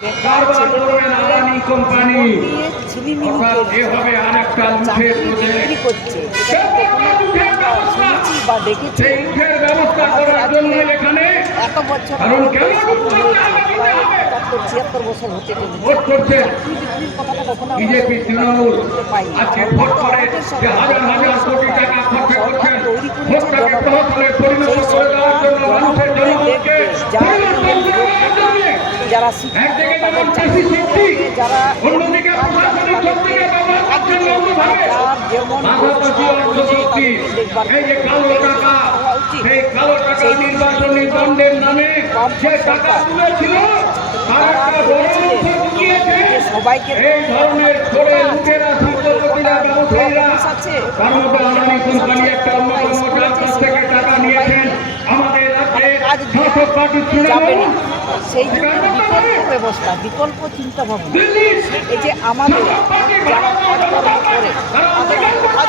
বেকার ছেলেমেয়েরা কোম্পানি এভাবে আরেকটা উঠে বিক্রি করছে, শুনেছি বা দেখেছি। ব্যবস্থা করার জন্য এখানে এত বছর প্রায় ৭৫-৭৬ বছর হতে চলেছে। কথাটা কখনো বিজেপি তৃণমূল আজকে ভোট করে যে হাজার হাজার কোটি টাকা খরচ করছেন, ভোটটাকে তহসিলে পরিণত করে দেওয়ার জন্য মানুষের জনগণকে যারা শিক্ষিত তাদের চাকরি, যারা যেমন সবাইকে যাবে না, সেই জন্য বিকল্প ব্যবস্থা, বিকল্প চিন্তা ভাবনা। এই যে আমাদের যারা কাজকর্ম করে তাদের কাজ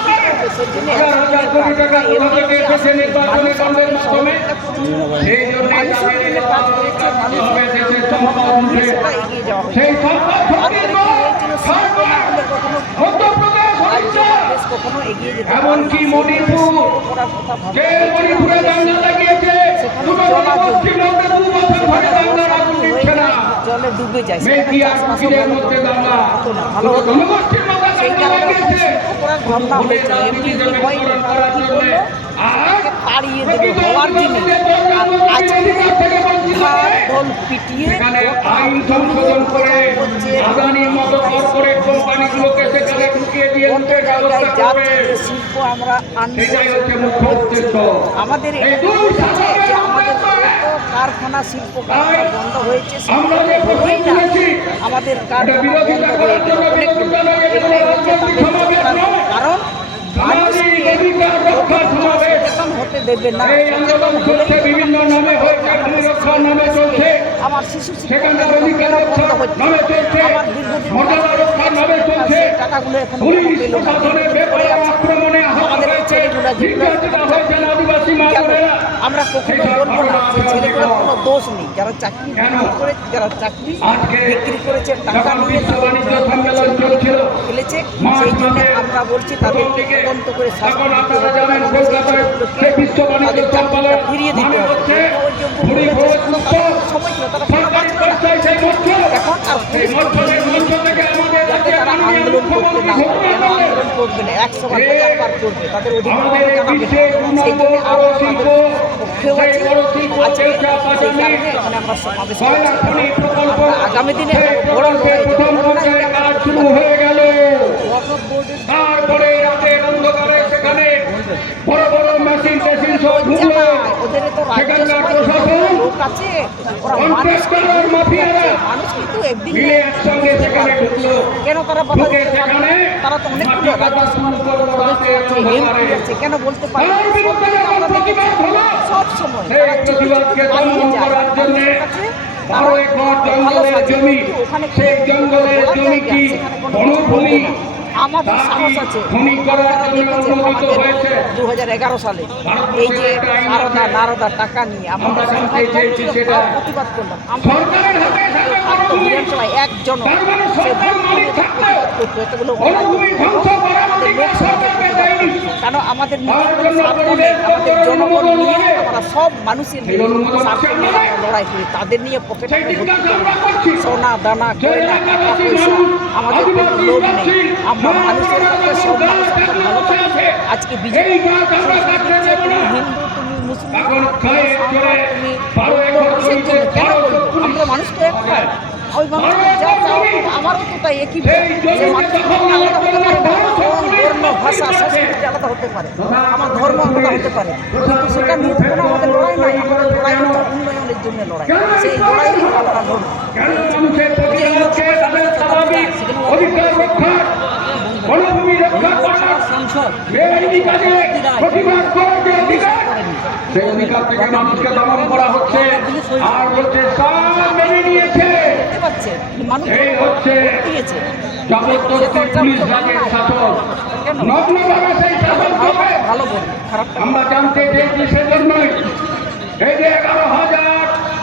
দিতে হবে, সেই জন্য মানুষের জন্য কাজ করেছে, মানুষের এগিয়ে যাওয়া হয়েছে। শিল্প না হলে কখনো দেশ কখনো এগিয়ে যেতে পারে না। করার কথা জলে ডুবে যায়, ভালো হতো। সেই কারণে শিল্প করার ভাবনা হয়েছে, এমনি তাড়িয়ে দেবে হওয়ার জিনিস। আর আজকে ধার ঢোল পিটিয়ে আইন সংশোধন করে আদানির মতো কর্পোরেট কোম্পানিগুলোকে সেখানে ঢুকিয়ে দিয়ে শিল্প আমরা আমাদের যে আমাদের কারখানা, শিল্প কারখানা বন্ধ হয়েছে, আমাদের কারখানা বন্ধ হয়ে গেল অনেকগুলো। এটাই হচ্ছে তাদের কারণ হতে দেবে না। আমার শিশু শিক্ষা কেন বন্ধ হচ্ছে? আমার দীর্ঘদিন টাকাগুলো এখন পেল না, আমাদের এই ছেলেগুলো আমরা কখনো বলবো না যে ছেলেগুলোর কোনো দোষ নেই। যারা চাকরি বিক্রি করে, যারা চাকরি বিক্রি করেছে, টাকা নিয়ে ফেলেছে, সেই জন্য আমরা বলছি তাদেরকে তদন্ত করে শাস্তি দিতে হবে, তাদের চাকরিটা ফিরিয়ে দিতে হবে। সময় ছিল তারা এখন আর যাতে তারা আন্দোলন করতে না পারে। কেন আন্দোলন করবে না? ১০০ বার ৫০ বার করবে, তাদের অধিকার জানাবে। সেই জন্য আমরা তাদের পক্ষেও আছি, সেই কারণে এখানে আমরা সমাবেশ করছি। আমরা আগামী দিনে বড় লড়াই শুরু হয়ে গেল। তারপরে রাতের অন্ধকারে সেখানে বড় বড় মেশিন টেশিন সব ঢুকলো। ওদের তো সেখানকার লোক আছে, ওরা মানুষ কিন্তু একদিন সেখানে ঢুকলো। কেন তারা বাধা দিতে পারে না? তারা তো অনেকগুলো রাজ্য সদস্য আছে, এমপি আছে, কেন বলতে পারে না? সব সময় আমাদের সাহস আছে। 2011 সালে এই যে নারদা টাকা নিয়ে আমরা প্রতিবাদ করলাম। বিধানসভায় একজন এতগুলো কেন আমাদের আমাদের জনগণ নিয়ে আমরা সব মানুষের স্বার্থ নিয়ে লড়াই করি, তাদের নিয়ে পকেটে সোনা দানা গয়না টাকা পয়সা আমাদের কোনো লোভ নেই। আমরা মানুষের পক্ষে সব মানুষ ভালো থাকছে। আজকে বিজেপি তুমি হিন্দু, তুমি মুসলিম, তুমি কেন বলবো? আমরা মানুষ তো একটা, ওই মানুষকে যা চাও আমারও তো তাই একই। যে মানুষের আলাদা হতে পারে না, বর্ণ ভাষা সংস্কৃতি আলাদা হতে পারে, আমার ধর্ম আলাদা হতে পারে, কিন্তু সেটা নিয়ে তো কোনো আমাদের লড়াই নাই। আমাদের লড়াই হচ্ছে উন্নয়নের জন্য লড়াই, সেই লড়াই আমরা লড়ব। সেই অধিকার থেকে মানুষকে দমন করা হচ্ছে আর বলছে সব মেনে নিয়েছে। এই হচ্ছে জবরদস্তি পুলিশ রাজের শাসন, নগ্নভাবে সেই শাসন হবে। আমরা জানতে চেয়েছি সেজন্যই এই যে 11,000